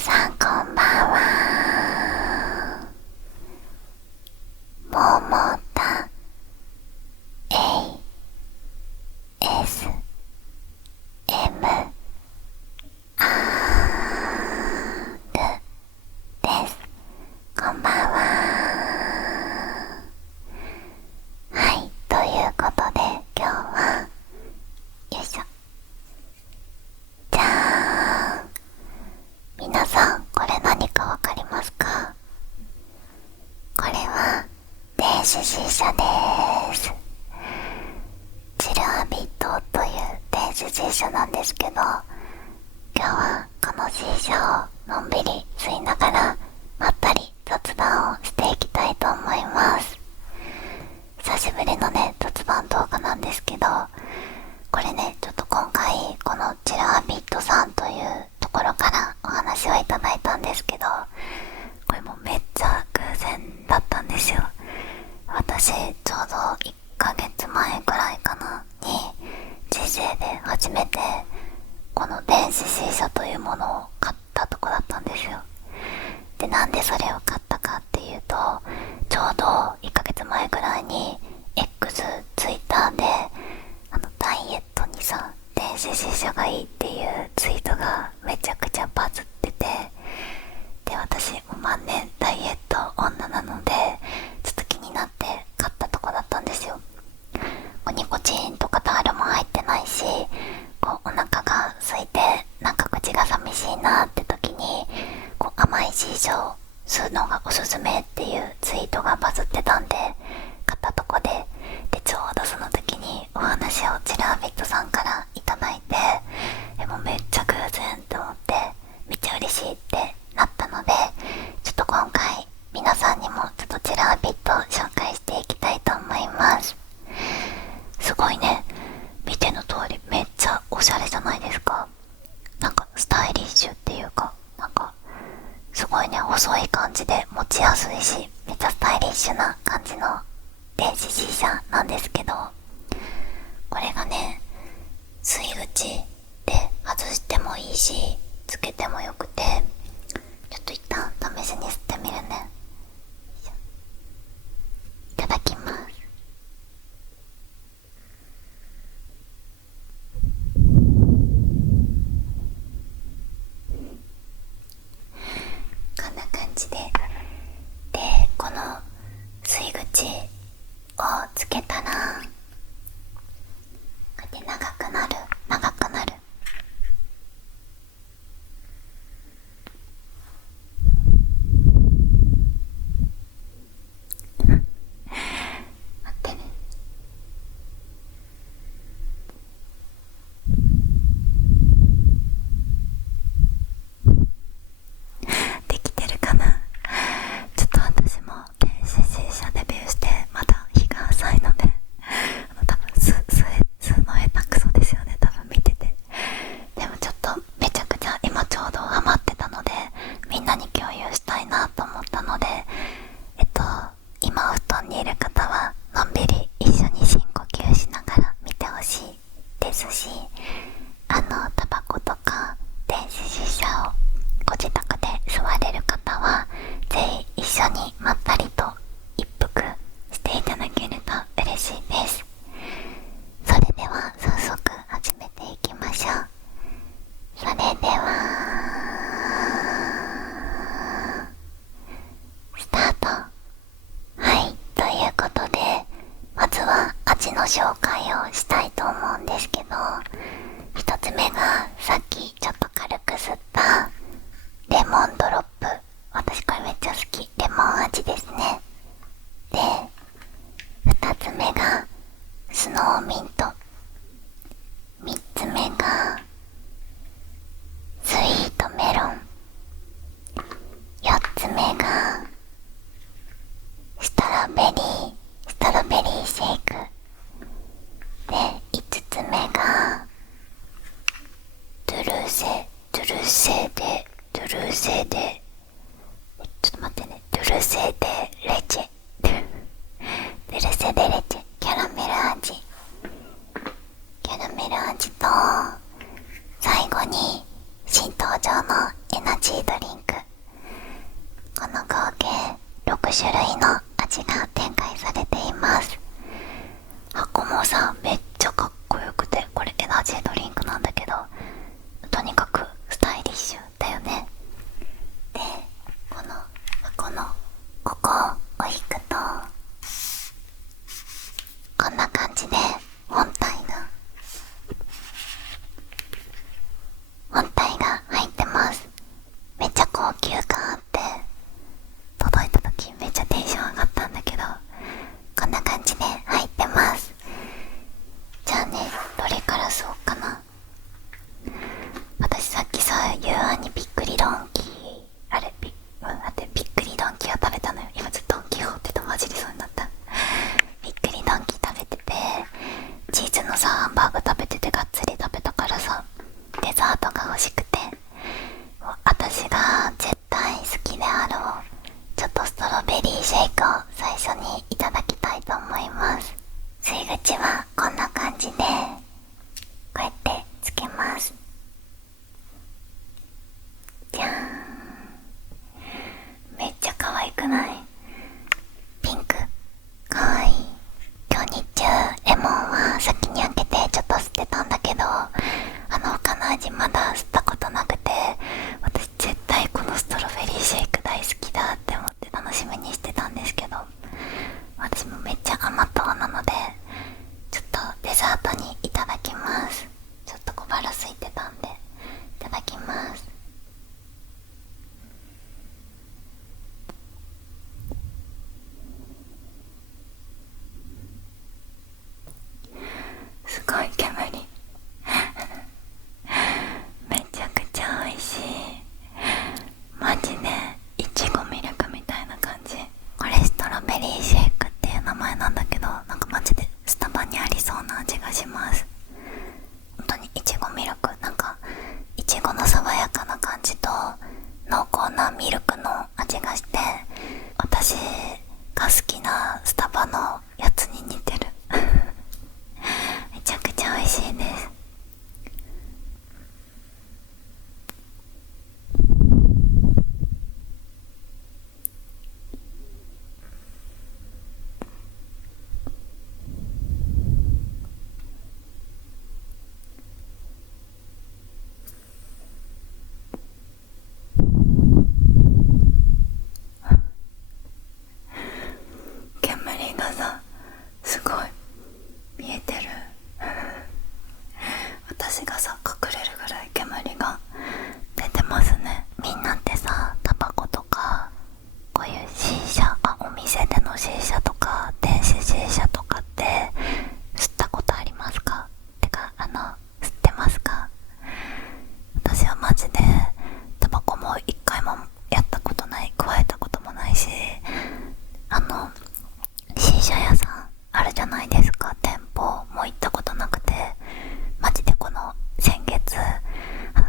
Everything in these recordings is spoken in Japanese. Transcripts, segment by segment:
さんこんばんは。ももた ASMR です。こんばんは。はい、ということで今日はよいしょ、じゃーん。皆さんこれ何かわかりますか？これは電子シーシャです。チルアビットという電子シーシャなんですけど、今日はこのシーシャをのんびり吸いながらまったり雑談をしていきたいと思います。久しぶりのね雑談動画なんですけど、これねちょっと今回このチルアビットさんというところからお話をいただいたんですけど、これもめっちゃ偶然だったんですよ。私ちょうど1ヶ月前くらいかなに人生で初めてこの電子シーシャというものを買ったとこだったんですよ。で、なんでそれを買ったかっていうと、ちょうど1ヶ月前くらいに X ツイッターでダイエットにさ電子シーシャがいいっていうツイートがめちゃくちゃバズってて、で私も万年ダイエット女なのでちょっと気になって買ったとこだったんですよ。ニコチンとかタールも入ってないし、こうお腹が空いてなんか口が寂しいなって時にこう甘いシーシャを吸うのがおすすめっていうツイートがバズってたんで買ったとこで、ちょうどその時にお話をチラービットさんからいただいて、もうめっちゃ偶然と思ってめっちゃ嬉しいってなったので、ちょっと今回皆さんにもちょっとチラービット紹介していきたいと思います。すごいね、見ての通りめっちゃおしゃれじゃないですか。なんかスタイリッシュっていうか、なんかすごいね細い感じで持ちやすいし、めっちゃスタイリッシュな感じの電子シーシャなんですけど、これがね吸い口で外してもいいしつけてもよくて、ちょっと一旦試しに吸ってみるね。いただきます。こんな感じで、この吸い口をつけたらこうやって長くなる。待ってね。できてるかな。ちょっと私も電子シーシャデビューしてまだ日が浅いので多分吸うの下手くそですよね、多分見てて。でもちょっとめちゃくちゃ今ちょうどハマってたのでみんなに共有したいなと思ったので、今お布団にいる方はのんびり一緒に深呼吸しながら見てほしいですし、タバコとか電子シーシャをご自宅で吸われる方はぜひ一緒にまったりと一服していただけると嬉しいです。それでは早速始めていきましょう。それではスタート。はい、ということでまずは味の紹介をしたいと思うんですけど、一つ目がさっきちょっと軽く吸ったレモンドロップ。私これめっちゃ好き、レモン味ですね。で、二つ目がスノーミント。三つ目がスイートメロン。四つ目がストロベリーシェイクで、五つ目がドゥルセデちょっと待ってね、ドゥルセデレチェドゥルセデレチェキャラメル味と、最後に新登場のエナジードリン種類の味が展開されています。箱もさ、めっちゃかっこよくて、これエナジードリンクなんだけど、とにかくスタイリッシュだよね。で、この箱のここを引くとこんな感じで本体が入ってます。めっちゃ高級感あって、届いた時めっちゃテンション上がったんだけど、こんな感じで入ってます。じゃあね、どれからそうかな。私さっきさ、夕飯にびっくりドンキー、びっくりドンキーを食べたのよ。今ずっとドンキホーテと混じりそうになった。びっくりドンキー食べてて、チーズのさハンバーグ食べてて、がっつり食べたからさ、デザートが欲しくて、もう私が絶対好きであろうちょっとストロベリーシェイクを最初にいただきたいと思います。吸い口はこんな感じでこうやってつけます。じゃーん。めっちゃ可愛くない？ピンク可愛い。今日日中レモンは先に開けてちょっと吸ってたんだけど、他の味まだ吸ったことなくて、私絶対このストロベリーシェイク大好きだって思って楽しみにしてたんですけど、私もめっちゃ甘党なので、ちょっとデザートにいただきます。ちょっと小腹空いてたんでいただきます。すごい煙めちゃくちゃ美味しい。マジでいちごミルクみたいな感じ。これストロベリーシェイクっていう名前なんだけど、なんかマジでスタバにありそうな味がします。本当にいちごミルク、なんかいちごの爽やかな感じと濃厚なミルクの味がして、私が好きなスタバのやつに似てるめちゃくちゃ美味しいです。煙がさ、すごい見えてる私がさ隠れるぐらい煙が出てますね。みんなってさ、タバコとかこういうシーシャ、お店でのシーシャとか電子シーシャとかって吸ったことありますか？てか吸ってますか？私はマジでタバコも一回もやったことない、加えたこともないし、シーシャ屋さんあるじゃないですか、店舗も行ったことなくて、マジでこの先月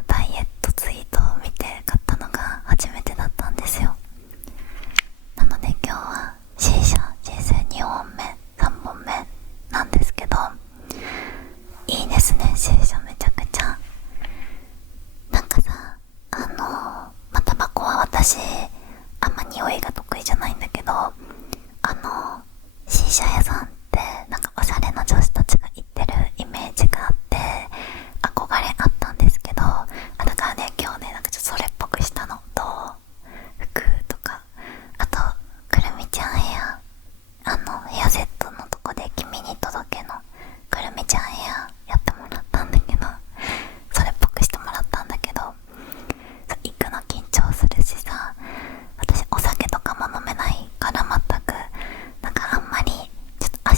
ダイエットツイートを見て買ったのが初めてだったんですよ。なので今日はシーシャ人生2本目3本目なんですけど、いいですね、シーシャめちゃくちゃ。なんかさ、タバコは私あんま匂いが得意じゃないんだけど、シーシャ屋さんってなんかおしゃれな女子たちが行ってるイメージがあって憧れあったんですけど、だからね、今日ね、なんかちょっとそれっぽくしたのと服とか、あとくるみちゃんヘアセットのとこで君に届けのくるみちゃんヘアやってもらったんだけど、それっぽくしてもらったんだけど、行くの緊張するしさ、私お酒とかも飲めないから全く、なんかあんまりちょっと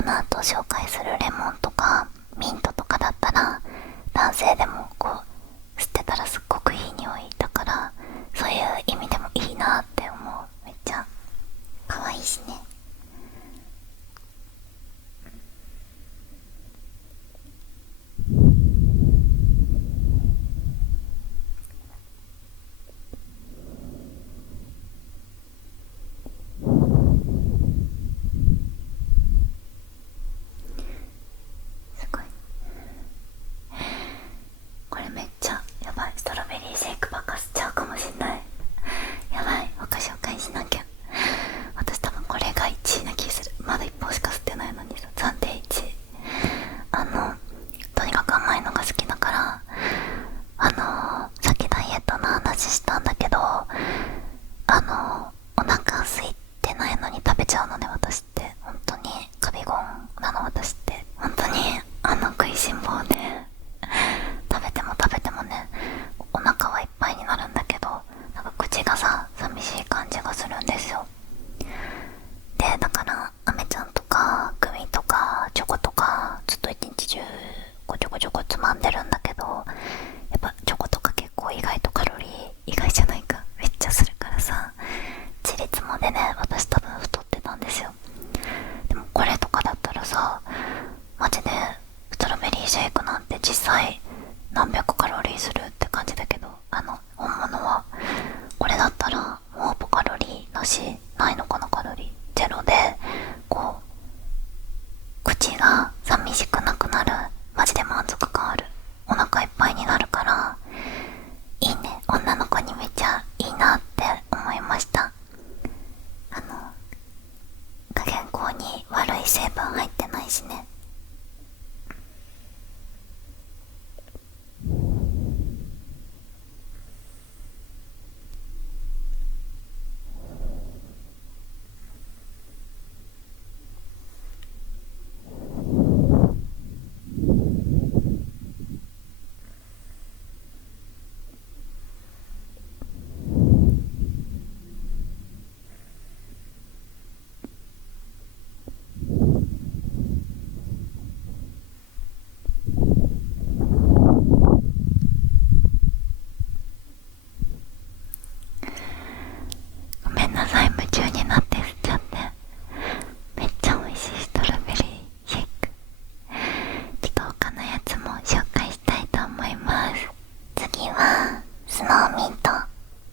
この後紹介するレモンとかミントとかだったら男性でもこう吸ってたらすっごくいい匂いだから、そういう意味でもいいなって思う。めっちゃ可愛いしね。すごい。これめっちゃやばい。ストロベリーシェイクばっか吸っちゃうかもしんない。やばい、他紹介しなきゃ。私多分これが1位な気する。まだ1本しか吸ってないのにさ、暫定1位。とにかく甘いのが好きだから、さっきダイエットの話したんだけど、お腹空いてないのに食べちゃうのね、私って。本当にカビゴンなの、私って。本当に食いしん坊で、食べても食べてもね、お腹はいっぱいになるんだけど、なんか口がさ、寂しい感じがするんですよ。で、だからアメちゃんとかグミとかチョコとかずっと一日中ちょこちょこつまんでるんだけど、やっぱチョコとか結構意外とカロリー、意外じゃないか、めっちゃするからさ、ちりつもでね、私多分太ってたんですよ。でもこれとかだったらさ、マジでストロベリーシェイクなんて実際何百カロリーするって感じだけど、本物はこれだったらもうほぼカロリーなし、ないのかな、カロリーゼロで、こう口が寂しくなくなる。マジで満足感ある。お腹いっぱいになるから、いいね。女の子にめっちゃいいなって思いました。健康に悪い成分入ってないしね。ごめんなさい、夢中になって吸っちゃって。めっちゃ美味しいストロベリーシェイク。ちょっと他のやつも紹介したいと思います。次はスノーミント。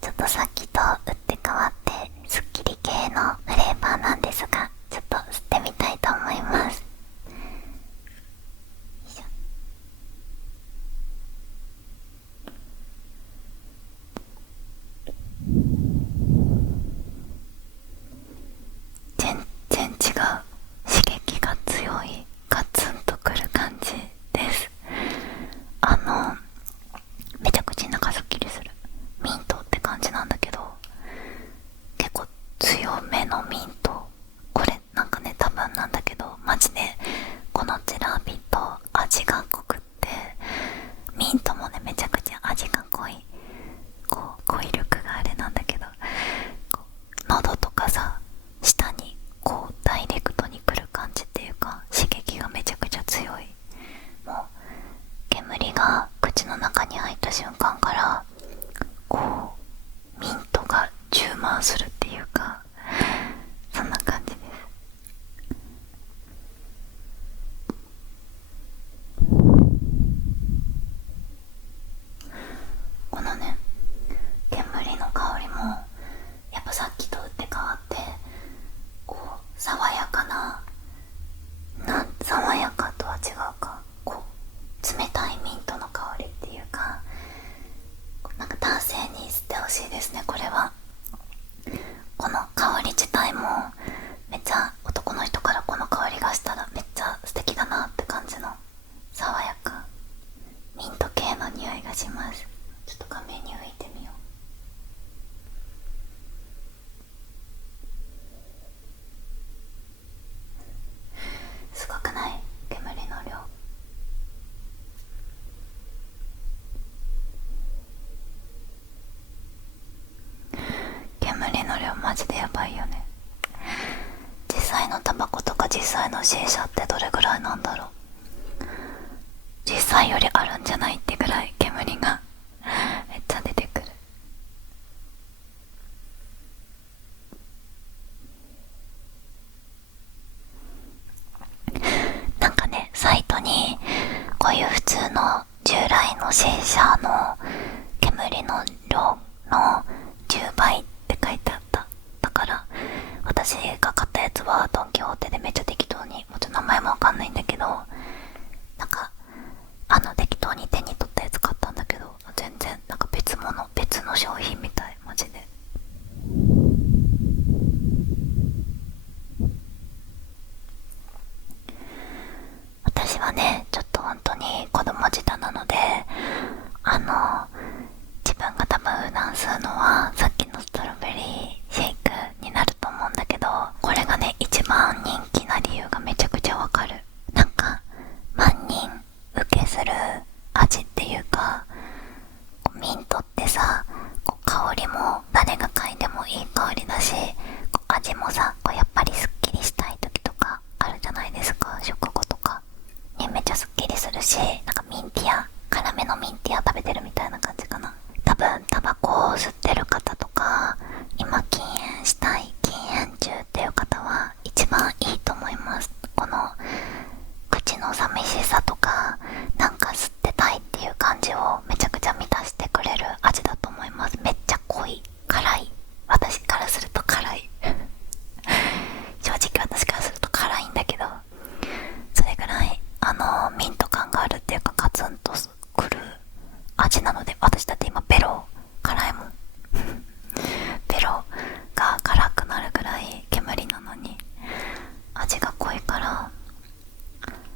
ちょっとさっきと打って変わってすっきり系のフレーバーなんですが、ちょっと吸ってみたいと思います。よいしょ。全然違う。刺激が強い、ガツンとくる感じです。めちゃくちゃ中すっきりする。ミントって感じなんだけど、結構強めのミント。これなんかね、多分なんだけど、マジでこのジェラービット味が濃くって、ミントもねめちゃくちゃ味が濃い。こう語彙力があれなんだけど、こう喉とかさ、舌にこうダイレクトに来る感じっていうか、刺激がめちゃくちゃ強い。もう煙が口の中に入った瞬間からこうミントが充満するっていうか、そんな感じです。このね、煙の香りもやっぱさっきと打って変わって、こう爽やかな、爽やかとは違うか、こう冷たいミントの香りっていうか、なんか男性に吸ってほしいですね、これは。この香り自体もめっちゃ、男の人からこの香りがしたらめっちゃ素敵だなって感じの爽やかミント系の匂いがします。ちょっと画面に置いてみよう。すごくない？煙の量。煙の量マジでやばいよね。実際のタバコとかが実際の C 社ってどれぐらいなんだろう。実際よりあるんじゃないってぐらい煙がめっちゃ出てくる。なんかね、サイトにこういう普通の従来の C 社の煙の量の10倍って書いてあった。だから私が買ったやつはドン・キホーテでめっちゃ適当に、もちろん名前もわかんないんだけど、なんか適当に手に取ったやつ買ったんだけど、全然なんか別の商品みたい、マジで。私はね、ちょっと本当に子供舌なので、自分が多分普段吸うのはさっきのストロベリーシェイクになると思うんだけど、これがね一番人気な理由がめちゃくちゃわかる。なんか万人受けする味っていうか、ミントってさ、香りも誰が嗅いでもいい香りだし、味もさ、やっぱりすっきりしたい時とかあるじゃないですか。食後とかね、めっちゃすっきりするし、なんかミンティア、辛めのミンティア食べてるみたいな感じかな。多分タバコを吸ってる方とか、今禁煙したい、禁煙中っていう方は一番いいと思います。この口の寂しさとか、なんか吸ってたいっていう感じをめちゃくちゃ満たしてくれる味だと思います。めっちゃ濃い、辛い、私からすると辛い正直私からすると辛いんだけど、それぐらいミント感があるっていうか、ガツンとくる味なので、私だって今ベロ辛いもんベロが辛くなるぐらい煙なのに味が濃いから、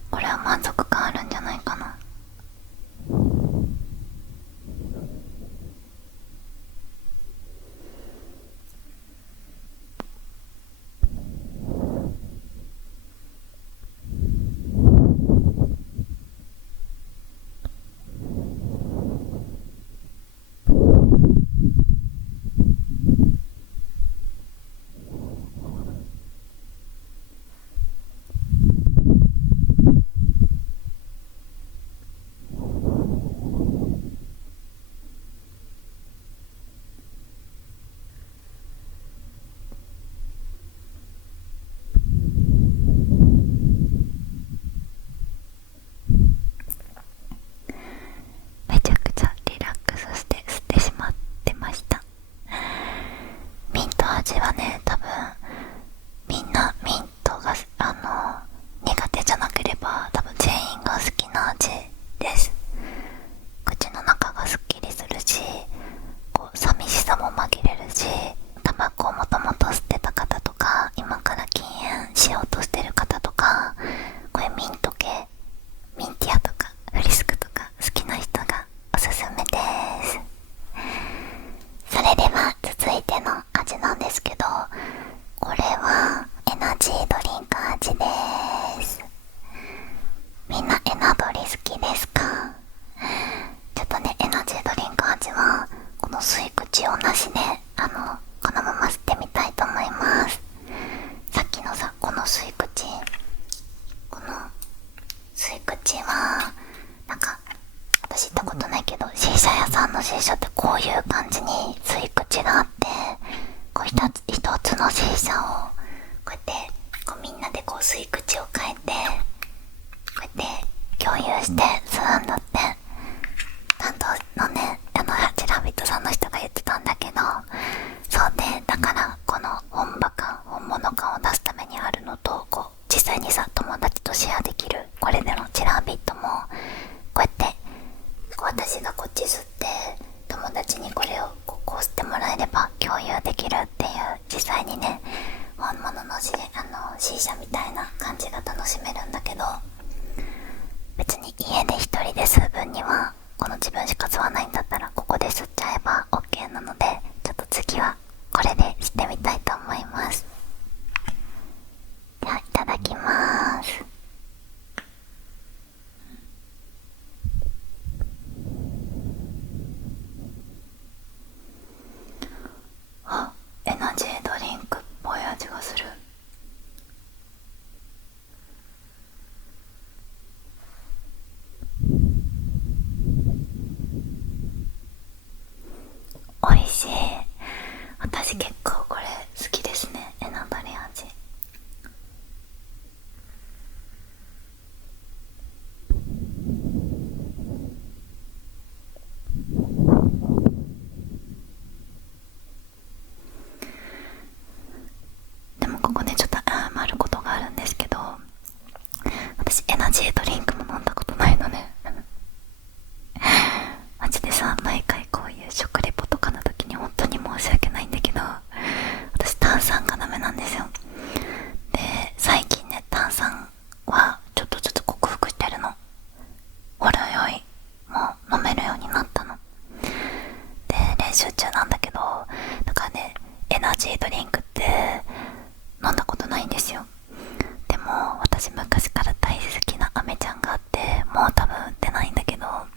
これは満足感あるんじゃないかな。めちゃくちゃリラックスして吸ってしまってました。ミント味はね、多分みんなミントが苦手じゃなければ多分全員が好きな味です。口の中がすっきりするし、寂しさも紛れるし、タバコをもともと吸ってた方とか、今から禁煙しようとしてる方とか、これミント系、ミンティアとかフリスクとか好きな人がおすすめです。それでは続いての味なんですけど、これはエナジードリンク味です。みんなエナドリ好きですか？ちょっとね、エナジードリンク味はこの吸い口をなしでこのまま吸ってみたいと思います。さっきのさ、この吸い口、この吸い口はなんか私行ったことないけど、シーシャ屋さんのシーシャってこういう感じに吸い口があって、一つ一つのシーシャをこうやってみんなで吸い口を変えてこうやって共有して吸うんだって。担当のね、チラビットさんの人が言ってたんだけど、そうで、だからこの本物感を出すためにあるのと、実際にさ、友達とシェアできるこれでのチラビットもこうやって私がこっち吸って友達にこれをこう吸ってもらえれば共有できるっていう、実際にね、本物のシーシャみたいな感じが楽しめるんジードリンクも飲んだことないのねマジでさ、毎回こういう食レポとかの時に本当に申し訳ないんだけど、私炭酸がダメなんですよ。で、最近ね、炭酸はちょっとずつ克服してるの。ほろ酔いもう飲めるようになったので、練習中なんだけど、だからね、エナジードリンクって飲んだことないんですよ。でも私昔から大好きなアメちゃんがあって、もう多分売ってないんだけど、なん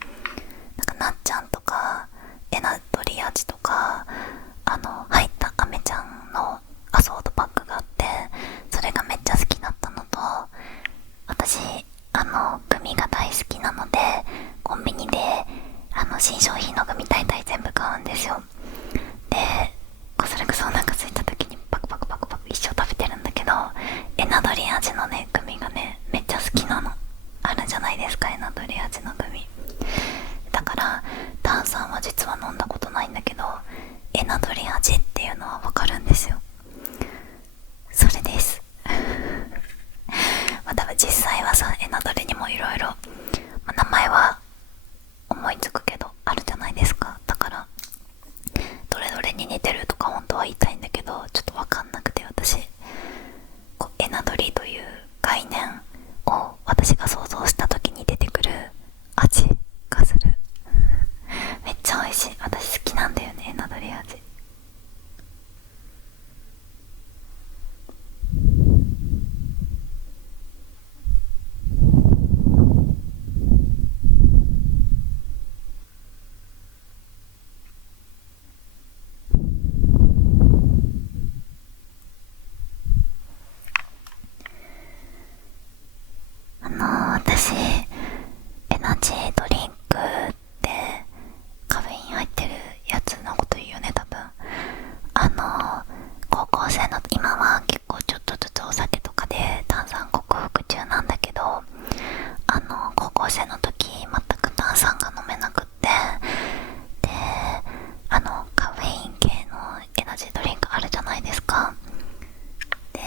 かなっちゃんとかエナドリ味とか入ったアメちゃんのアソートパックがあって、それがめっちゃ好きだったのと、私グミが大好きなので、コンビニで新商品のグミ大体全部買うんですよ。で、それこそお腹空いた時にパクパクパクパク一生食べてるんだけど、エナドリ味のねグミがねめっちゃ好きなの。あるじゃないですか、エナドリ味のグミ。だから炭酸は実は飲んだことないんだけど、エナドリ味っていうのはわかるんですよ。それですまあ多分実際はさ、エナドリにもいろいろ名前は思いつくけどあるじゃないですか。だからどれどれに似てるとか本当は言いたいんだけど、ちょっと分かんなくて、私こうエナドリという概念を私が想像した時に出てくる味がするめっちゃ美味しい。私好きなんだよね、エナドリ味。私エナジードリンクってカフェイン入ってるやつのこと言うよね、多分。高校生の今は結構ちょっとずつお酒とかで炭酸克服中なんだけど、高校生の時全く炭酸が飲めなくって、でカフェイン系のエナジードリンクあるじゃないですか。で、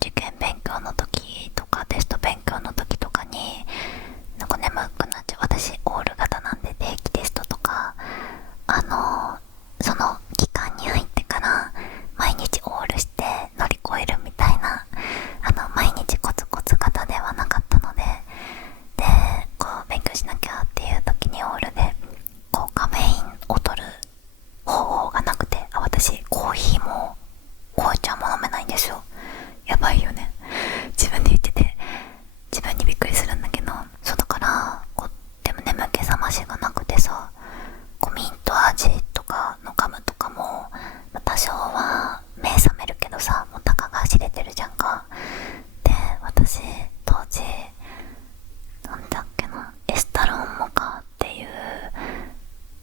受験勉強の時とかテスト勉強の時とかになんか眠くなっちゃう。私オール型なんで、定期テストとかその期間に入ってから毎日オールして乗り越えるみたいな、毎日コツコツ型ではなかったので、でこう勉強しなきゃっていう時にオールでこうカフェインを取る方法がなくて、私コーヒーも紅茶も飲めないんですよ。やばいよね、自分で言ってて自分にびっくりするんだけど。そうだからこう、でも眠気覚ましがなくてさ、こうミント味とかのガムとかも多少は目覚めるけどさ、もうたかが知れてるじゃんか。で、私当時なんだっけな、エスタロンモカっていう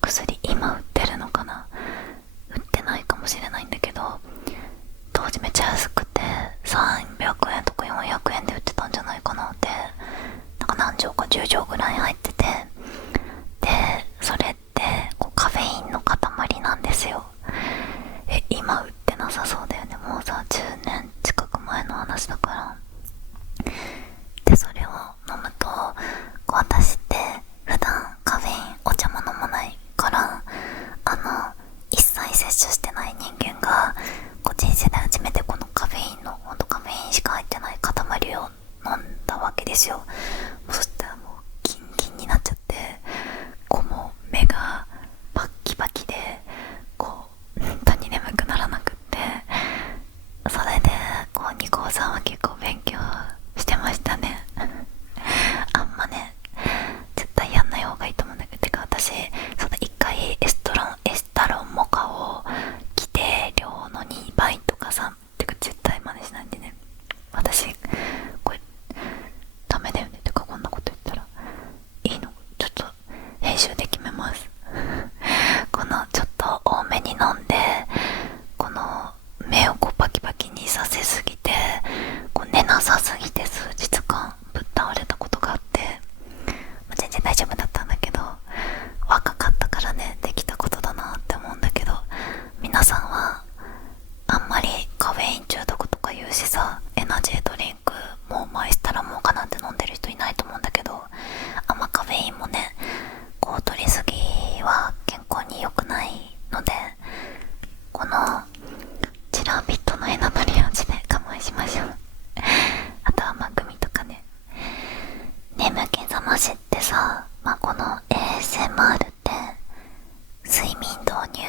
薬、今売ってるのかな、売ってないかもしれないんだけど、当時めっちゃ安くて300円とか400円で売ってたんじゃないかな。で、なんか何錠か10錠ぐらい入ってて、でそれってこうカフェインの塊なんですよ。今売ってなさそうだよね、もうさ10年近く前の話だから。でそれを飲むと、こう私って普段カフェインお茶も飲まないから、一切摂取してない人間がこう人生で初めてこのカフェインの、ほんとカフェインしか入ってない塊を飲んだわけですよ。もうそしたらもうキンキンになっちゃって、こうもう目がバッキバキで、こう本当に眠くならなくって、それでこう2高3は結構勉強してましたねあんまね絶対やんない方がいいと思うんだけど、てか私その1回エスタロンモカを規定量の2倍とかさ、てか絶対真似しないんでね、私これダメだよね。てかってさ、この ASMR って睡眠導入、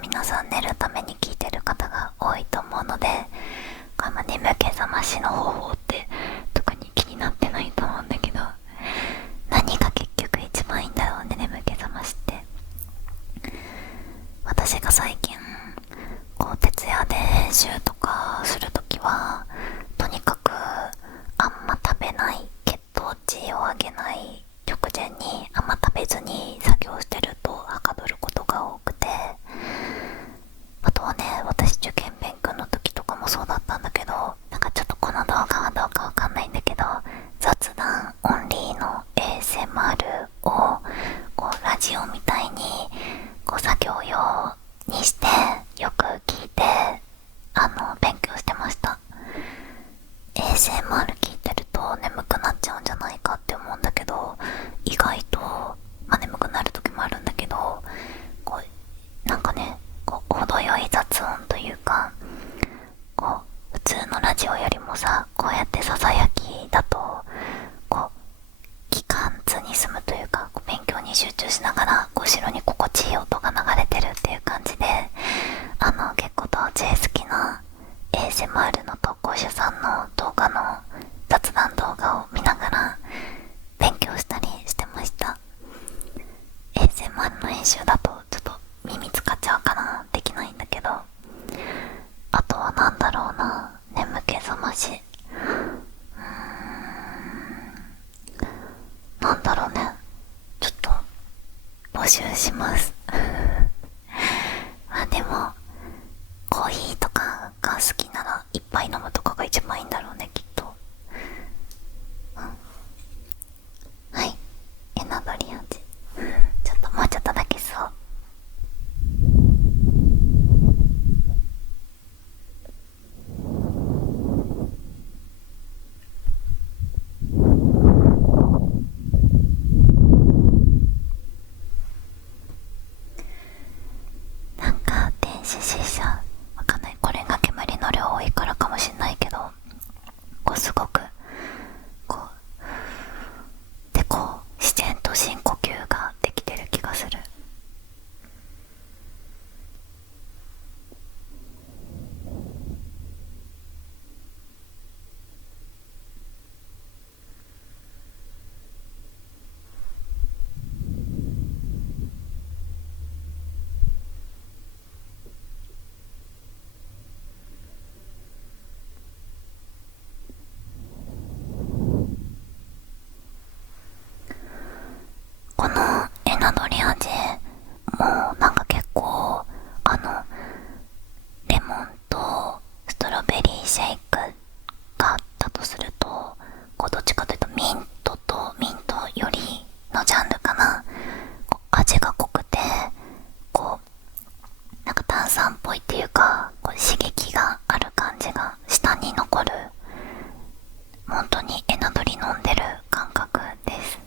皆さん寝るために聞いてる方が多いと思うので、眠気覚ましの方法って特に気になってないと思うんだけど、何が結局一番いいんだろうね、眠気覚ましって。私が最近徹夜で編集とかするときは、とにかくあんま食べない、血糖値を上げない直前にあんま食べずに作業してるとはかどることが多くて、あとはね、私受験勉強の時とかもそうだったんだけど、ちょっとこの動画はどうかわかんないんだけど、雑談オンリーの ASMR をラジオみたいに作業用にしてよく聞いて勉強してました。 ASMR 聞いてると眠くなっちゃうんじゃないかって思うんだけど、意外と、眠くなる時もあるんだけど、程よい雑音というか、普通のラジオよりもさ、こうやってささやきだと気管通に済むというか、勉強に集中しながら後ろに心地いい音が流れてるっていう感じで、結構当時好きな ASMR の投稿者さんの動画の雑談動画を見ながら勉強したりしてました。 ASMR の編集だとちょっと耳使っちゃうかな、できないんだけど。あとはなんだろうな、眠気覚まし、なんだろうね、ちょっと募集しますでもコーヒーとかが好きならいっぱい飲むとかが一番いいんだろうね、きっと。はい、エナドリ味、ちょっともうちょっとだけそう。電子シーシャ、わかんない、これが煙の量多いからかもしんないけど、すごくで自然と深呼吸ができてる気がする。このエナドリ味も結構レモンとストロベリーシェイクがあったとすると、どっちかというとミントよりのジャンルかな。味が濃くて炭酸っぽいっていうか、刺激がある感じが舌に残る、本当にエナドリ飲んでる感覚です。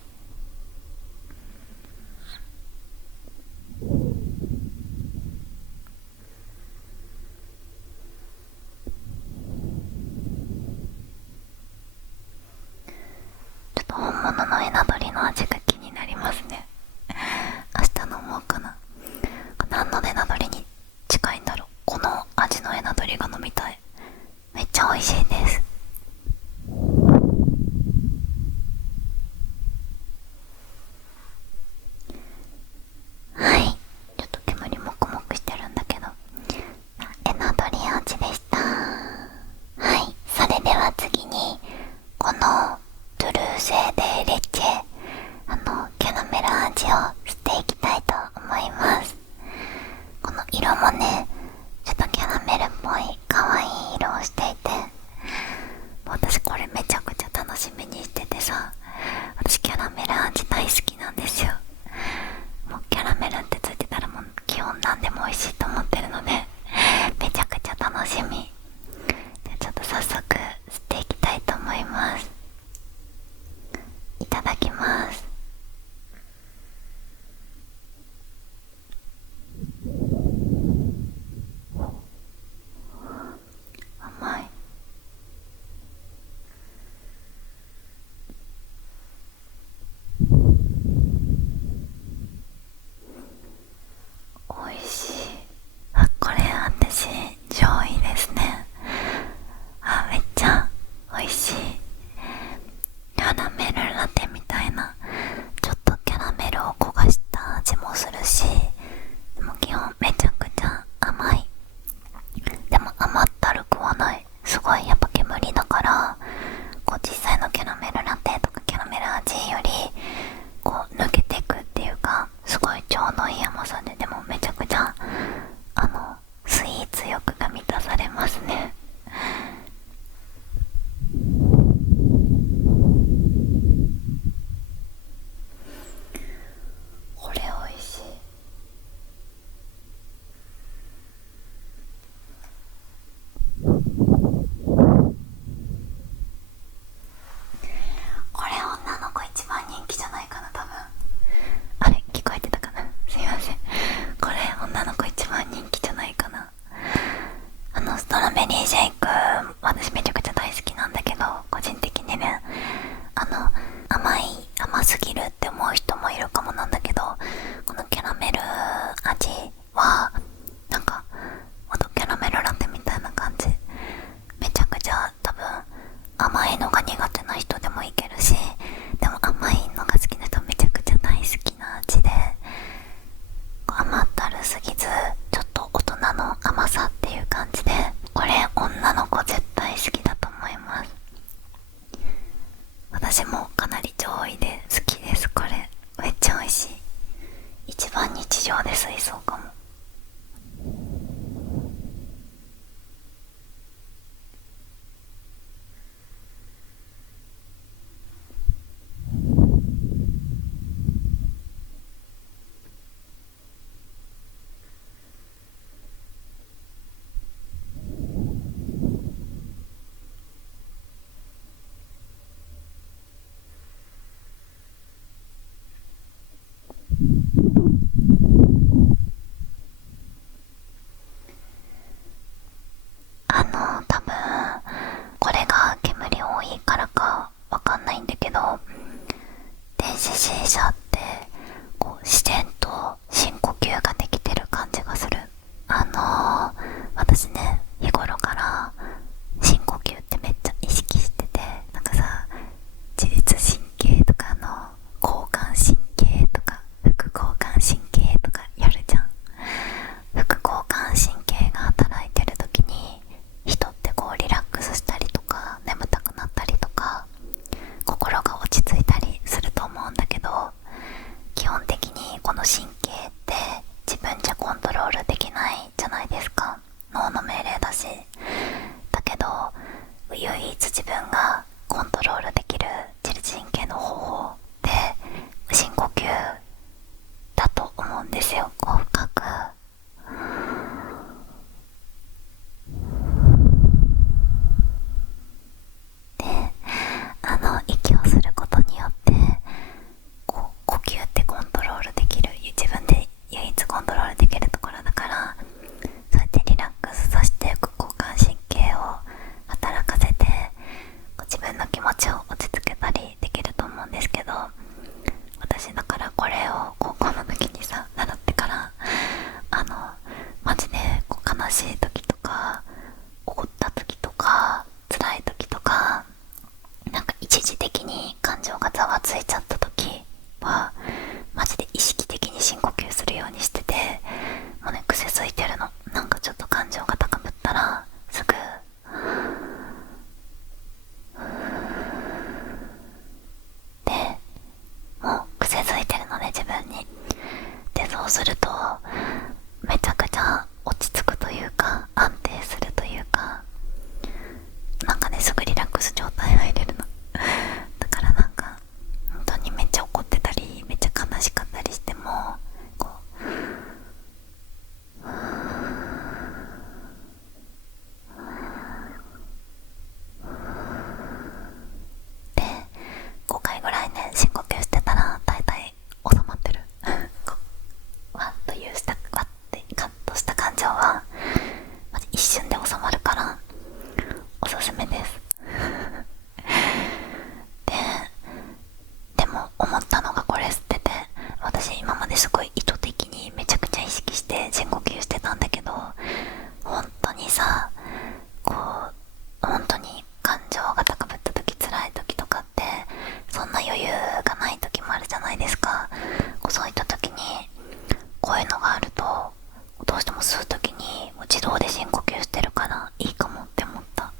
ラメルラテみたいな、ちょっとキャラメルを焦がした味もするし、でも基本めちゃくちゃ甘い。でも甘ったるくはない。すごいやっぱ煙だから、こう実際のキャラメルラテとかキャラメル味よりこう抜けていくっていうか、すごいちょうどいい甘さで、でもめちゃくちゃスイーツ欲が満たされますね。これ美味しい。これ女の子一番人気じゃないかな、多分。あれ聞こえてたかな、すいません。これ女の子一番人気じゃないかな。ストロベリーシェイク、私めちゃくちゃ大好きなんだけど、個人的にね、甘すぎるって思う人もいるかもなんだけど、このキャラメル味はなんかほんとキャラメルラテみたいな感じ。めちゃくちゃ多分甘いのが苦手な人でもいけるし、でも甘いのが好きな人めちゃくちゃ大好きな味で、甘ったるすぎずちょっと大人の甘さっていう感じで、これ女の子絶対好きだと思います。私もかなり上位で好きです。これめっちゃ美味しい。一番日常で吸いそうかも。多分これが煙多いからかわかんないんだけど、電子シーシャってこう自然と深呼吸ができてる感じがする。私ね、日頃から深呼吸ってめっちゃ意識してて、なんかさ、自律神経とか交感神経とか副交感神経とかやるじゃん。副交感神経が働いてる時に人ってこうリラックスしたりとか眠たくなったりとか心が落ち着いたりすると思うんだけど、基本的にこの神経って自分じゃコントロールできないじゃないですか。脳の命令だし。だけど唯一自分がコントロールできる自律神経の方法で深呼吸だと思うんですよ。こう深くで、息をすることによってこう呼吸ってコントロールできる、自分で唯一コントロールできるところだから、そうやってリラックスさせて副交感神経を働かせて自分の気持ちを落ち着けたりできると思うんですけど、私だからこれを高校の時にさ習ってから、マジでこう悲しい時とか怒った時とか辛い時とか、なんか一時的に感情がざわついちゃった時はマジで意識的に深呼吸するようにしてて、もうね癖ついてるの。なんかちょっと感情が高ぶったらすぐで、もう癖づいてるのね自分に。でそうするとめちゃくちゃ落ち着くというか安定するというか、なんかねすぐリラックス状態入れるの。だからなんか本当にそんな余裕がない時もあるじゃないですか。そういった時にこういうのがあると、どうしても吸う時にもう自動で深呼吸してるからいいかもって思った。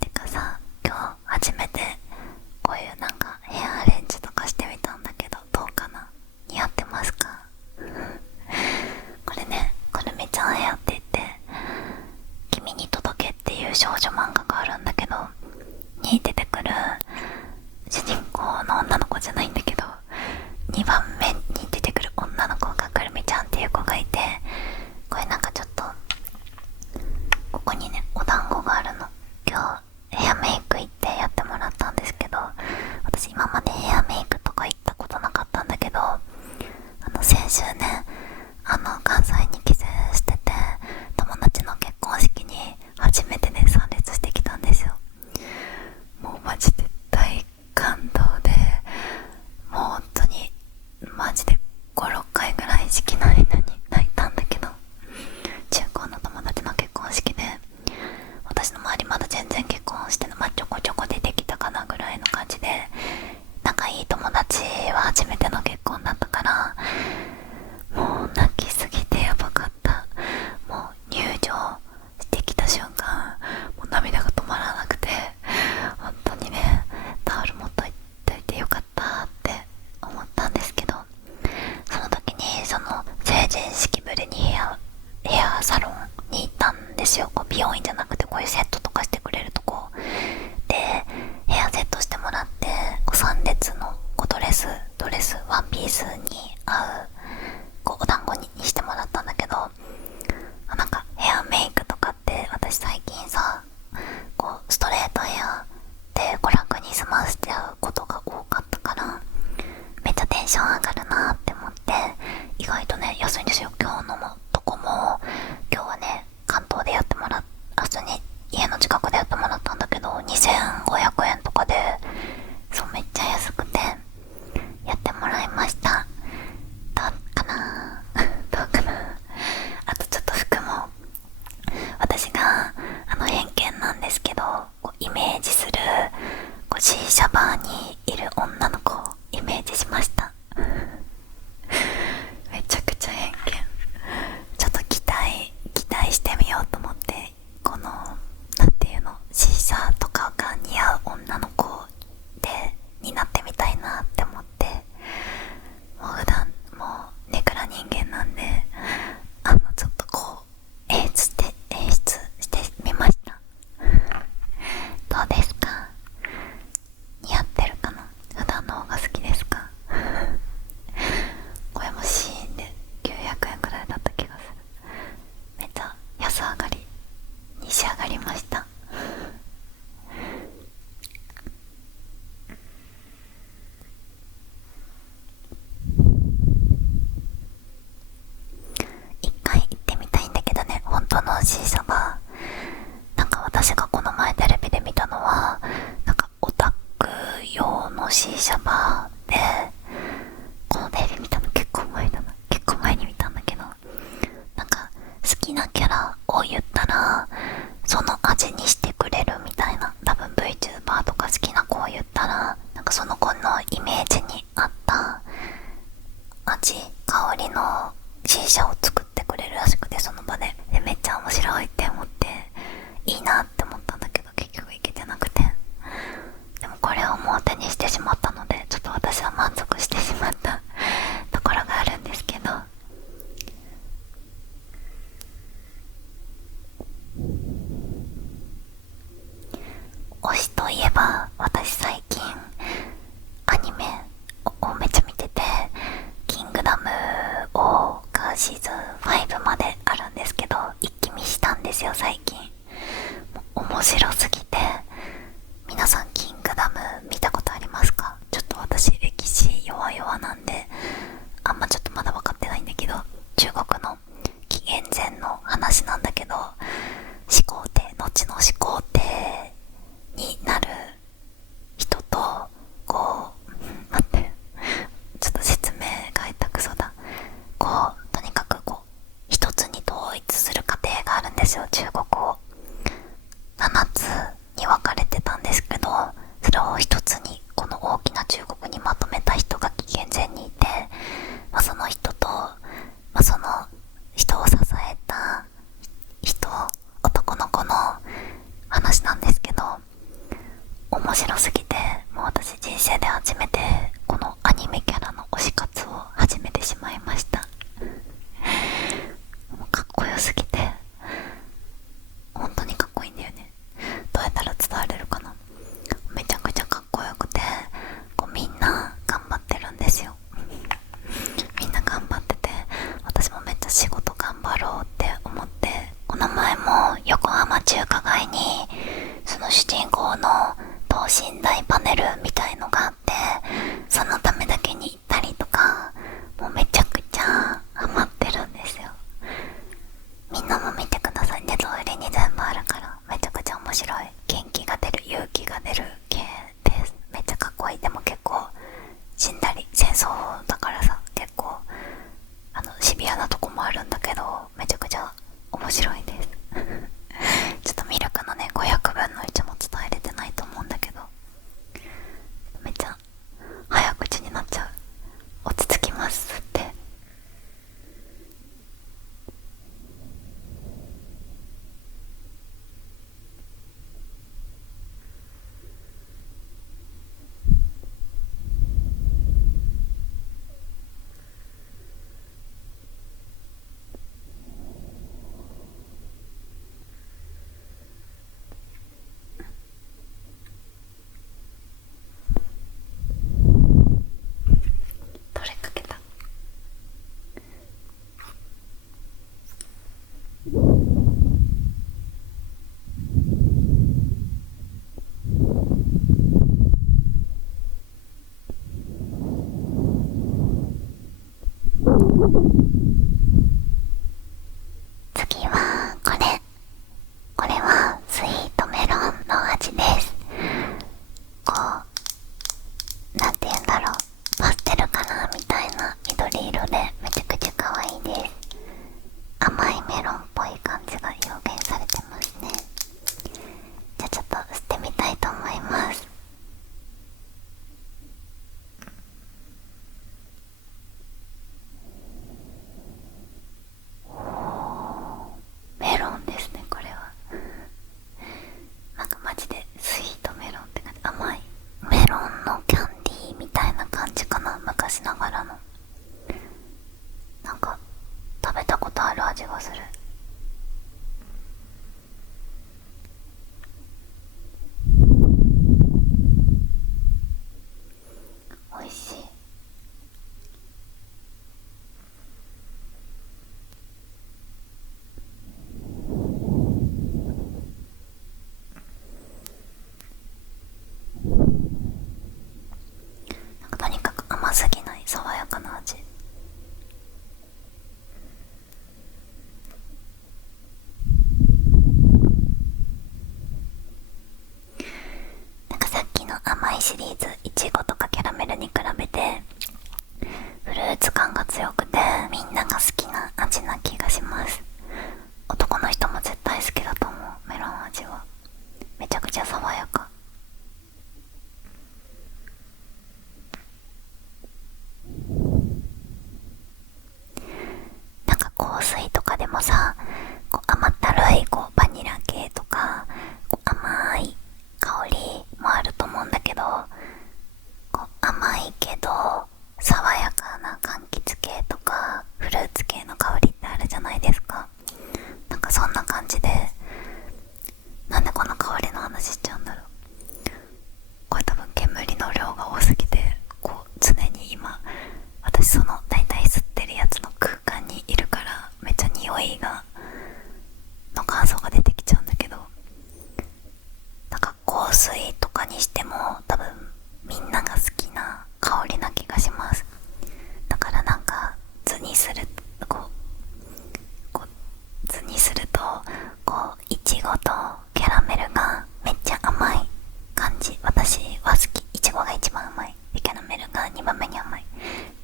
てかさ、今日初めてこういうなんかヘアアレンジとかしてみたんだけど、どうかな？似合ってますか？これね、くるみちゃんヘアって言って君に届けっていう少女漫画があるんだけど、に出てくる主人公の女の子じゃないんだけど、2番目に出てくる女の子がくるみちゃんっていう子がいて、これなんかちょっとここにねお団子があるの。今日ヘアメイク行ってやってもらったんですけど、私今までヘアメイクとか行ったことなかったんだけど、先週ね、関西に帰省してて、友達の結婚式に初めてね参列してきたんですよ。もうマジで大感動で、もう本当にマジで5、6回ぐらい式の間に泣いたんだけど、中高の友達の結婚式で、私の周りまだ全然結婚してない、ちょこちょこ出てきたかなぐらいの感じで、仲いい友達は初めての結婚だったから、もう泣きすぎてやばかった。もう入場してきた瞬間、もう涙が止まらなくて、本当にね、タオル持っといてよかったって思ったんですけど、その時にその成人式ぶりにヘアサロンに行ったんですよ。美容院じゃなくてこういうセットとかしてくれるとこで、ヘアセットしてもらって、3列のドレスワンピースに合うお団子にしてもらったんだけど、なんかヘアメイクとかって私最近さ、ストレートヘアで楽に済ませちゃうことが多かったから、めっちゃテンション上がるなって思って、意外とね安いんですよ。今日のとこも、今日はね関東でやってもらっ普通に家の近くでやってもらったんだけど、2500円とかで、そうめっちゃ安くてやってもらいました。どうかなどうかな。あとちょっと服も、私が偏見なんですけど、イメージするシーシャバーにいる女の子をイメージしました。めちゃくちゃ偏見。ちょっと期待してみようと思って、なんていうの、シーシャとかが似合う女の子になってみたいなって思って、もう普段もうネクラ人間なんで、ちょっと演出してみました。どうですか？似合ってるかな？普段の方が好きですか？これもシーンで900円くらいだった気がする。めっちゃ安上がりに仕上がりました。一回行ってみたいんだけどね、本当のシーシャバー。なんか私がこの前テレビで見たのは、なんかオタク用のシーシャバーで、このテレビ見たの結構前に見たんだけど、なんか好きなキャラを言ったらその味にしてくれるみたいな、多分 VTuber とか好きな子を言ったら、なんかその子のイメージに合った味、香りのシーシャを作ってくれるらしくて、その場でめっちゃ面白いって思って、いいなって思ったんだけど、結局行けてなくて、でもこれをもう手にしてしまったので、ちょっと私は満足してしまったところがあるんですけど、推しといえば、私最近アニメをめっちゃ見てて、キングダムがシーズン5まであるんですけど、一気見したんですよ最近。面白すぎて。皆さんキングダム見たことありますか？ちょっと私歴史弱々なんであんまちょっとまだ分かってないんだけど、中国の紀元前の話なんだけど、始皇帝、後の始皇帝になる人と、待って、ちょっと説明が下手くそだ。次はこれはスイートメロンの味です。こうなんて言うんだろう、パステルカラーみたいな緑色でめちゃくちゃ可愛いです。甘いメロンっぽい感じが表現されてますね。じゃあちょっと吸ってみたいと思います。メロンですね、これは。なんかマジでスイートメロンって感じ。甘いメロンのキャンディーみたいな感じかな、昔ながらの。なんか食べたことある味がする。美味しい。なんかとにかく甘すぎない爽やかな味。なんかさっきの甘いシリーズ、いちごとかキャラメルに比べてフルーツ感が強くてみんなが好きな味な気がします。男の人も絶対好きだと思う、メロン味は。めちゃくちゃ爽やか。なんか香水とかでもさ、こう甘ったるいこうバニラ系とかこう甘い香りもあると思うんだけど、こう甘いけど爽やかな柑橘系とかフルーツ系の香りってあるじゃないですか。なんかそんな感じで、なんでこの香りの話しちゃうんだろう。これ多分煙の量が多すぎて、こう常に今私その大体吸ってるやつの空間にいるから、めっちゃ匂いがの感想が出てきちゃうんだけど、なんか香水とかにしても多分みんなが好きな香りな気がします。だからなんか図にする図にすると、こういちごとキャラメルがめっちゃ甘い感じ。私は好き。いちごが一番甘いで、キャラメルが2番目に甘い。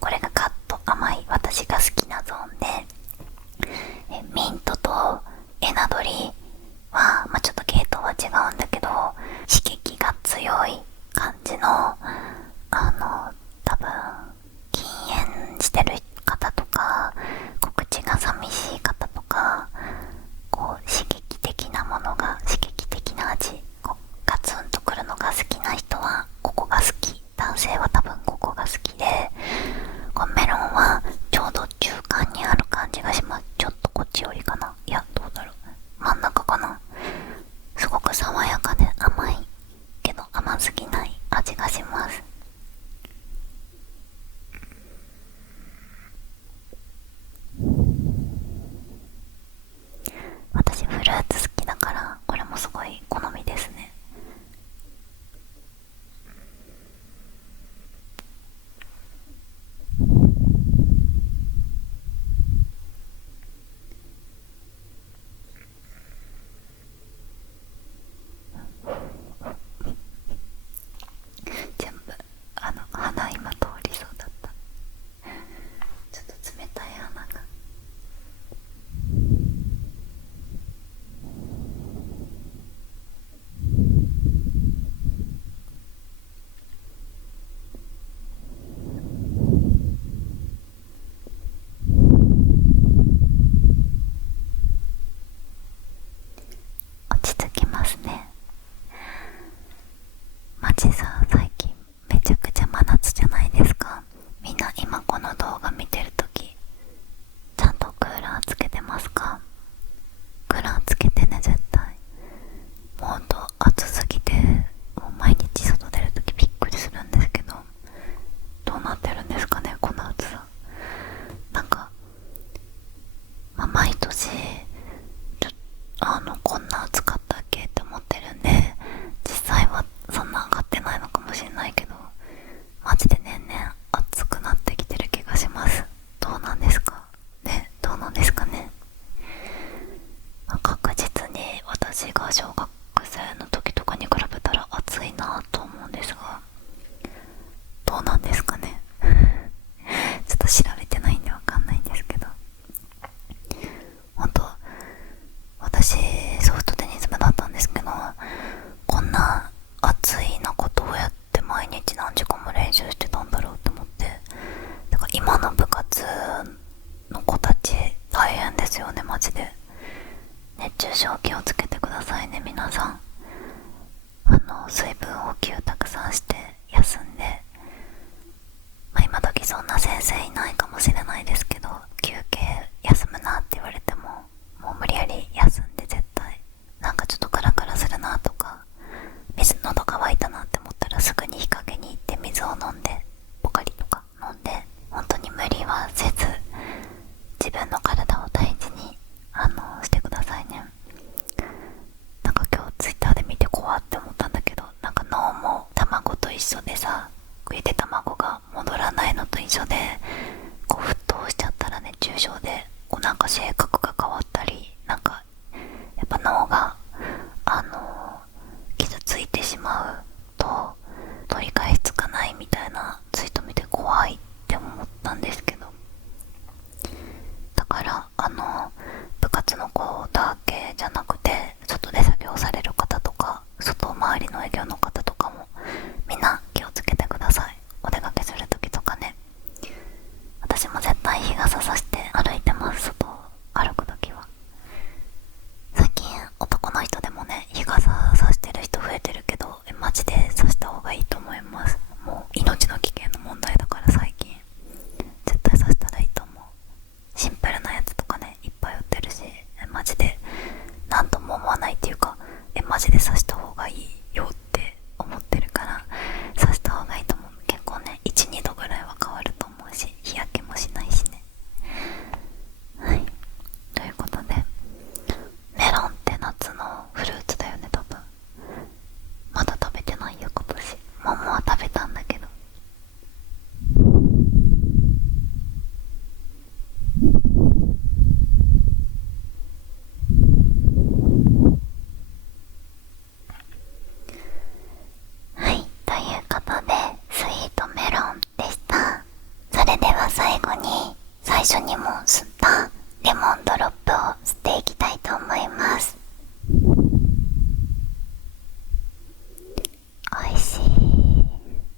これがガッと甘い私が好きなゾーンで、ミントとエナドリは、ちょっと系統は違うんだけど、刺激が強い感じの、多分禁煙してる方とかますよね、マジで。熱中症気をつけてくださいね、皆さん。水分補給たくさんして休んで、今時そんな先生いないかもしれないですけど、休憩休むなって言われてももう無理やり休んで、絶対なんかちょっとクラクラするなとか、喉乾いたなって思ったらすぐに日陰に行って水を飲んで、ポカリとか飲んで、本当に無理はせず自分の体を大事にしてくださいね。なんか今日ツイッターで見て怖って思ったんだけど、なんか脳も卵と一緒でさ、ゆで卵が戻らないのと一緒で、こう沸騰しちゃったら熱中症でなんか性格が変わったり、なんかやっぱ脳が傷ついてしまうと取り返しつかないみたいなツイート見て怖いって思ったんですけど、だから部活の子だけじゃなくて、外で作業される方とか外回りの営業の方とかもみんな気をつけてください。お出かけする時とかね。私も絶対日傘さして歩いてます、外歩く時は。最近男の人でもね、日傘さしてる人増えてるけど、マジでさした方がいいと思います。もう命の危険の問題だから、最近絶対さしたらいいと思う。シンプルなやつとかね、いっぱい売ってるし、マジで何とも思わないっていうか、マジでさした方がいいよって思ってるから、さした方がいいと思う。結構ね、1、2度ぐらいは変わると思うし、日焼けもしないしね。はい、ということで、メロンって夏のフルーツだよね、多分。まだ食べてないよ、今年。桃は食べたんだけど。はい、ということでスイートメロンでした。それでは最後に、最初にも吸ったレモンドロップを吸っていきたいと思います。美味しい。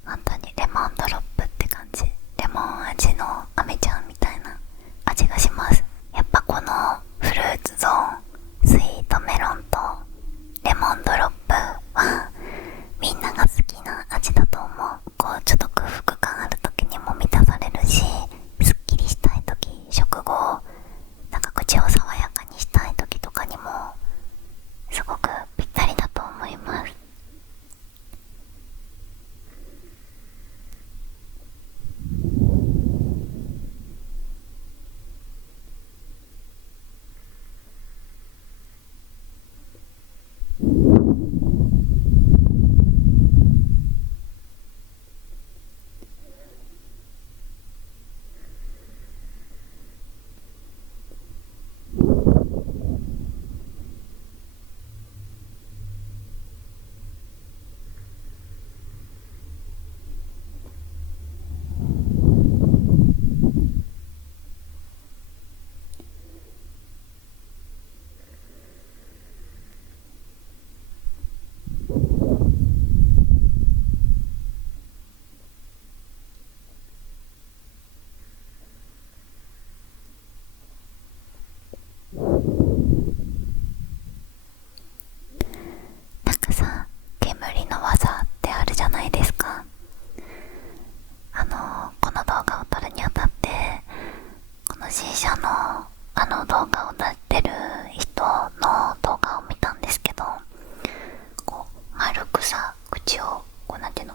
本当にレモンドロップって感じ。レモン味のアメちゃんみたいな味がします。やっぱこのフルーツゾーン、スイートメロンとレモンドロップはみんなが好きな味だと思う。こうちょっと空腹感ある時にも満たされるし、すっきりしたい時、食後なんか口を爽やかにしたい時とかにもすごくぴったりだと思います。なんかさ、煙の技ってあるじゃないですか。この動画を撮るにあたって、この C 社の動画を出してる人の動画を見たんですけど、こう丸くさ、口をこうなんていうの、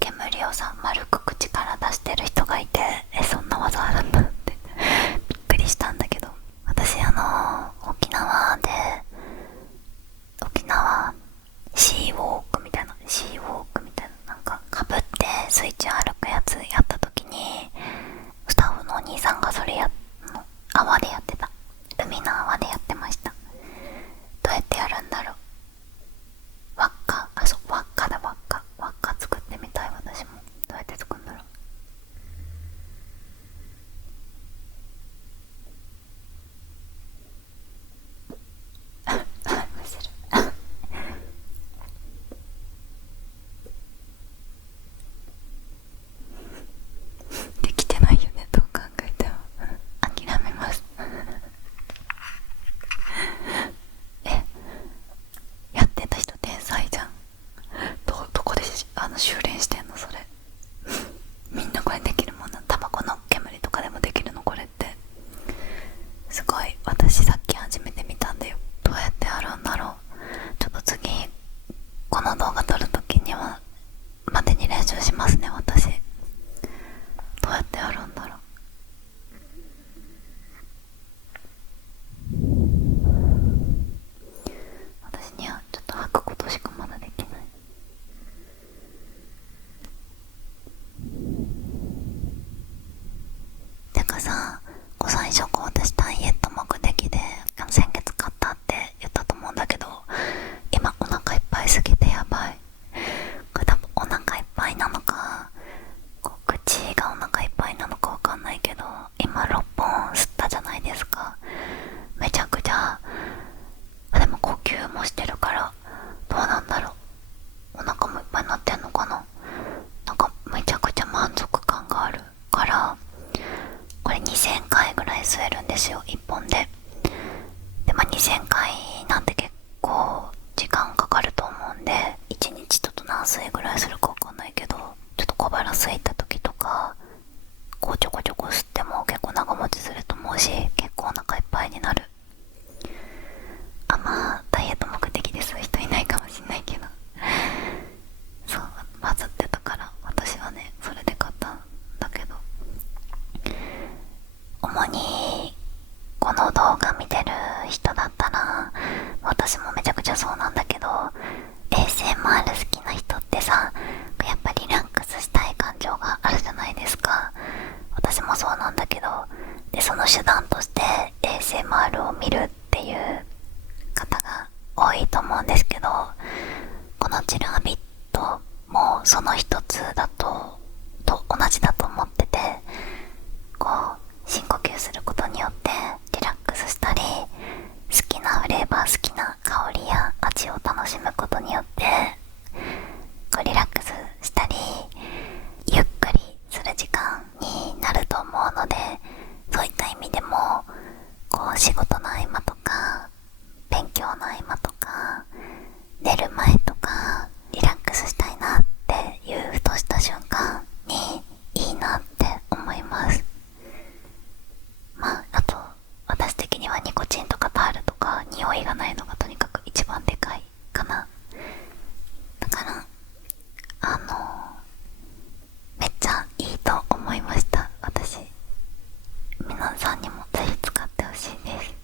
煙をさ丸く口から出してる人がいて、そんな技あるんだってびっくりしたんだけど、私沖縄シーウォークみたいな、なんかかぶって水中歩くやつやった時に、スタッフのお兄さんがそれ泡でやってた。海の泡でやってました。どうやってやるんだろう。輪っ吸えるんですよ、1本で。で、2000回なんて結構時間かかると思うんで、1日ちょっと何吸いぐらいするかわかんないけど、ちょっと小腹空いた時とかこうちょこちょこ吸っても結構長持ちすると思うし、結構お腹いっぱいになる。ダイエット目的で吸う人いないかもしんないけど、そう、バズってたから私はね、それで買ったんだけど、主にこの動画見てる人だったら、私もめちゃくちゃそうなんだけど、 ASMR 好きな人ってさ、やっぱリラックスしたい感情があるじゃないですか。私もそうなんだけど、でその手段として ASMR を見るっていう方が多いと思うんですけど、このチルハビットもその一つだと同じだと思ってて、こう深呼吸することによってリラックスしたり、好きなフレーバー、好きな香りや味を楽しむことによってこうリラックスしたり、ゆっくりする時間になると思うので、そういった意味でもこう仕事の合間とか勉強の合間とか寝る前とかリラックスしたいなっていうふとした瞬間にいいなって思います。あと私的にはニコチンとかタールとか匂いがないのがとにかく一番でかいかな。だからめっちゃいいと思いました。私、皆さんにもぜひ使ってほしいです。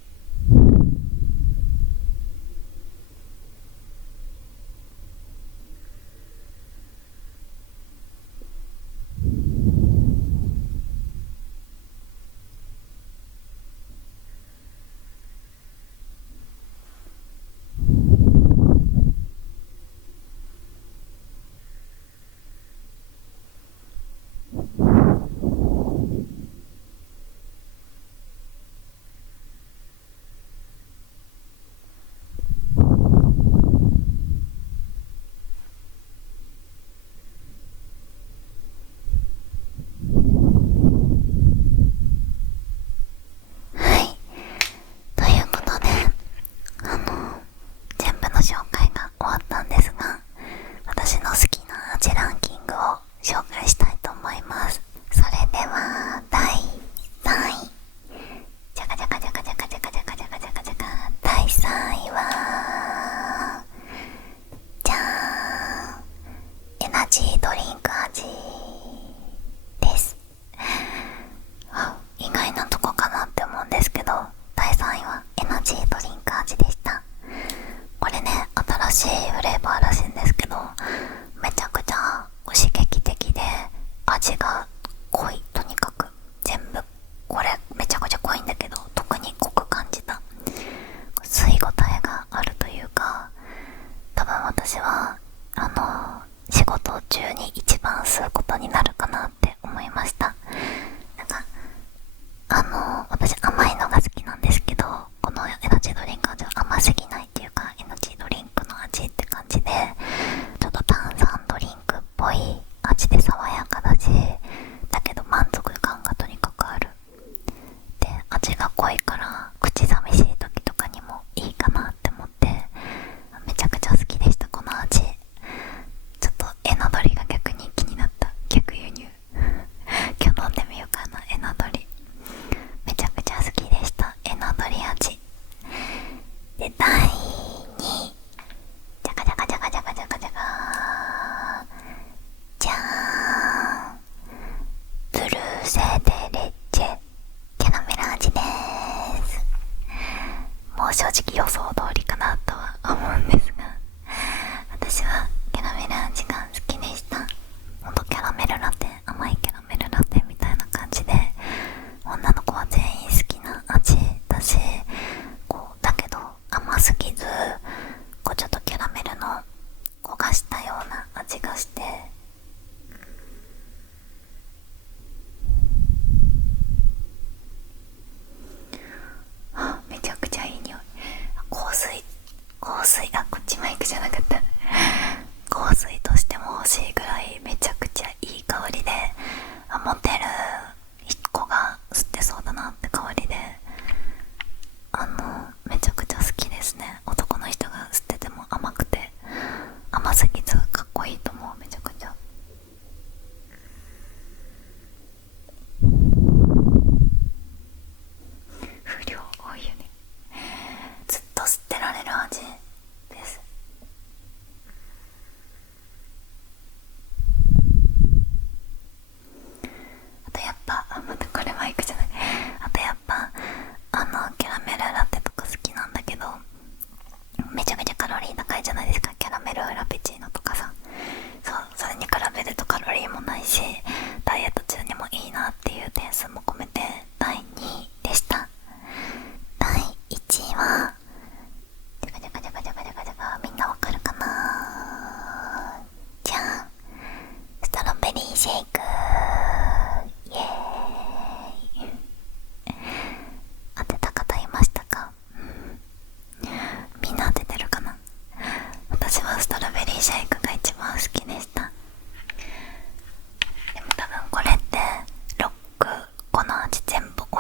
はい、ということで全部の紹介が終わったんですが、私の好きな味ランキングを紹介したいと思います。それでは第3位、じゃかじゃかじゃかじゃかじゃかじゃかじゃかじゃかじゃか、第3位はじゃーん、エナジードリンク味です。意外なとこかなって思うんですけど、第3位はエナジードリンク味でした。これね、新しいフレーバーらしいんですけど、めちゃくちゃ刺激的で味が濃い。とにかく全部これめちゃくちゃ濃いんだけど、特に濃く感じた。吸い応えがあるというか、多分私は仕事中に一番吸うことになるかなって思いました。なんか私甘いのが好きなんですけど、このエナジードリンク味は甘すぎないっていうか、エナジードリンクの味って感じで、ちょっと炭酸ドリンクっぽい味で爽やかだし、だけど満足感がとにかくある。で、味が濃いから口寂しい時とかにもいいかなって思って、めちゃくちゃ好きでした、この味。ちょっとエナドリが逆に気になった。逆輸入今日飲んでみようかな、エナドリ。めちゃくちゃ好きでした、エナドリ味。で、第2位、じゃかじゃかじゃかじゃかじゃかじゃかじゃーん、ブルーセデレッチェキャラメル味です。もう正直予想通りかなとは思うんですが、私はキャラメル味が好きでした。ほんとキャラメルラテ、甘いキャラメルラテみたいな感じで、女の子は全員好きな味だし、だけど甘すぎず、ちょっとキャラメルの焦がしたような味がして、めちゃくちゃいい匂い。香水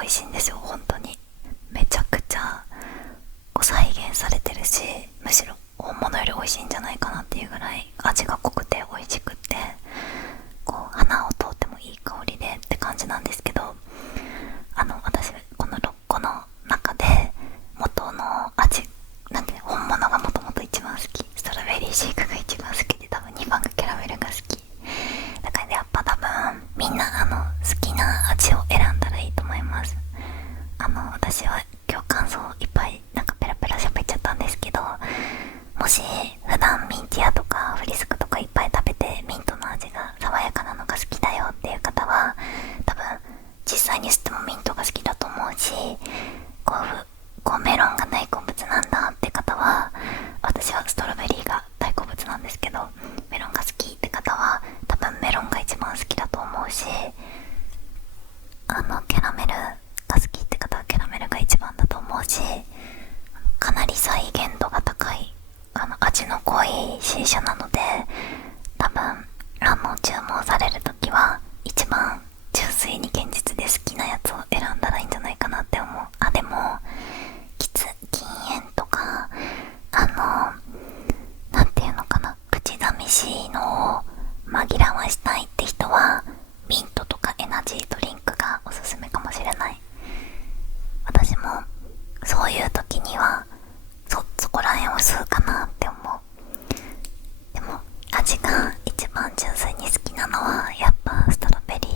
美味しいんですよ。本当にめちゃくちゃこう再現されてるし、むしろ本物より美味しいんじゃないかなっていうぐらい味が濃くて美味しくて、こう鼻を通ってもいい香りでって感じなんですけど、私この6個の中で元の味なんて、本物がもともと一番好き、ストロベリーシェイクが一番好きで、多分2番がキャラメルが好きだから、ね、やっぱ多分みんな好きな味を選んだらいいと思います。私は今日感想いっぱいなんかペラペラ喋っちゃったんですけど、もし普段ミンティアとかフリスクとかいっぱい食べてミントの味が爽やかなのが好きだよっていう方は、多分実際に吸ってもミントが好きだと思うし、こうメロンが大好物なんだって方は、私はストロベリーが大好物なんですけど、メロンが好きって方は多分メロンが一番好きだと思うし、キャラメルが好きって方はキャラメルが一番だと思うし、かなり再現度が高い味の濃い C 社なので、多分注文されるときは一番純粋に現実で好きなやつを選んだらいいんじゃないかなって思う。でも禁煙とかなんていうのかな、口寂しいのを紛らわしたいって人はミントとかエナジードリンクがおすすめかもしれない。私もそういう時にはそこら辺を吸うかなって思う。でも味が一番純粋に好きなのはやっぱストロベリー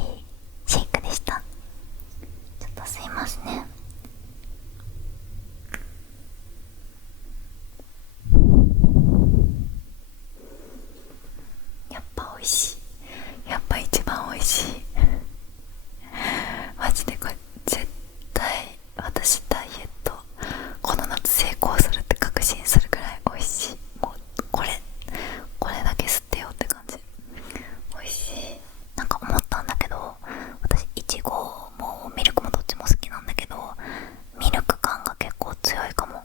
シェイクでした。ちょっと吸いますね。やっぱ美味しい。やっぱ一番美味しいマジでこれ絶対私ダイエットこの夏成功するって確信するぐらい美味しい。もうこれだけ吸ってよって感じ。美味しい。なんか思ったんだけど、私いちごもミルクもどっちも好きなんだけど、ミルク感が結構強いかも。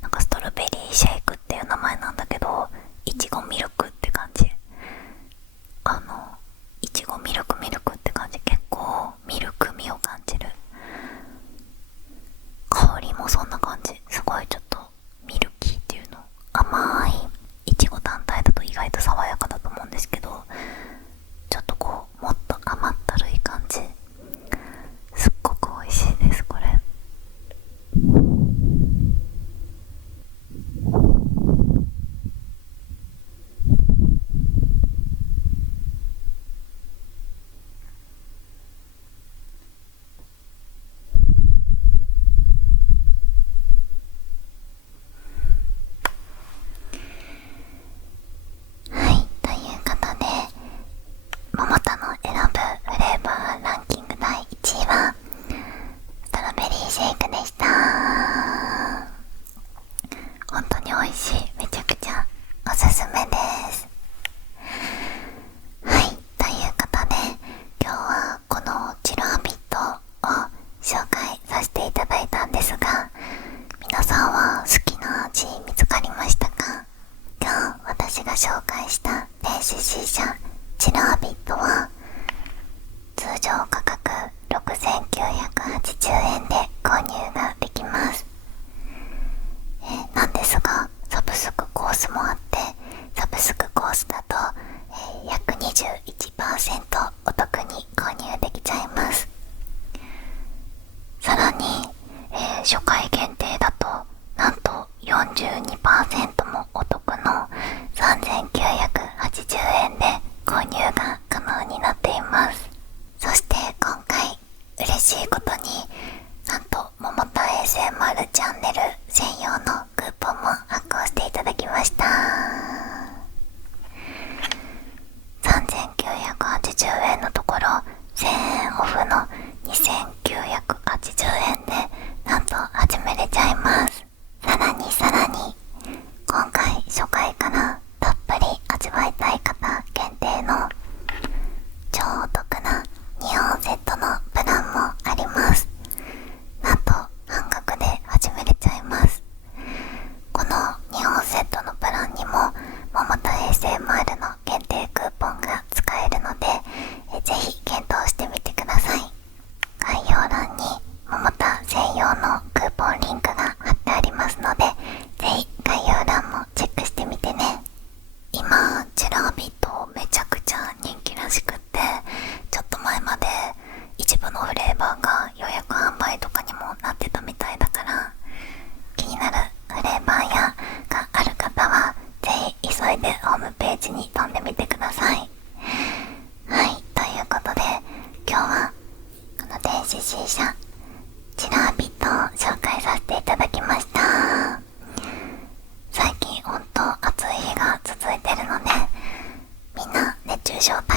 なんかストロベリーシェイクっていう名前なんだけど、いちごミルクって感じ。いちごミルクって感じ。結構ミルク味を感じる。香りもそんな感じ。すごいちょっとミルキーっていうの、甘いいちご単体だと意外と爽やかだと思うんですけど、ちょっとこうもっと甘ったるい感じ。すっごく美味しいですこれ。はい、ということで桃田の選ぶフレーバーランキング第1位はストロベリーシェイクでした。本当に美味しい。めちゃくちゃおすすめです。はい、ということで今日はこのチルハビットを紹介させていただいたんですが、皆さんは好きな味見つかりましたか？今日私が紹介した電子 C 社チルハビットは通常価格6980円で購入ができます。なんですがサブスクコースもあって、サブスクコースだと、約 21% お得に購入できちゃいます。さらに、初回限定だとなんと 42% もお得の3980円で購入が可能になっています。そして今回嬉しいことに、なんと桃田 ASMR チャンネル専用のクーポンも発行していただきました。3980円のところ1000円オフの2980円でなんと始めれち状態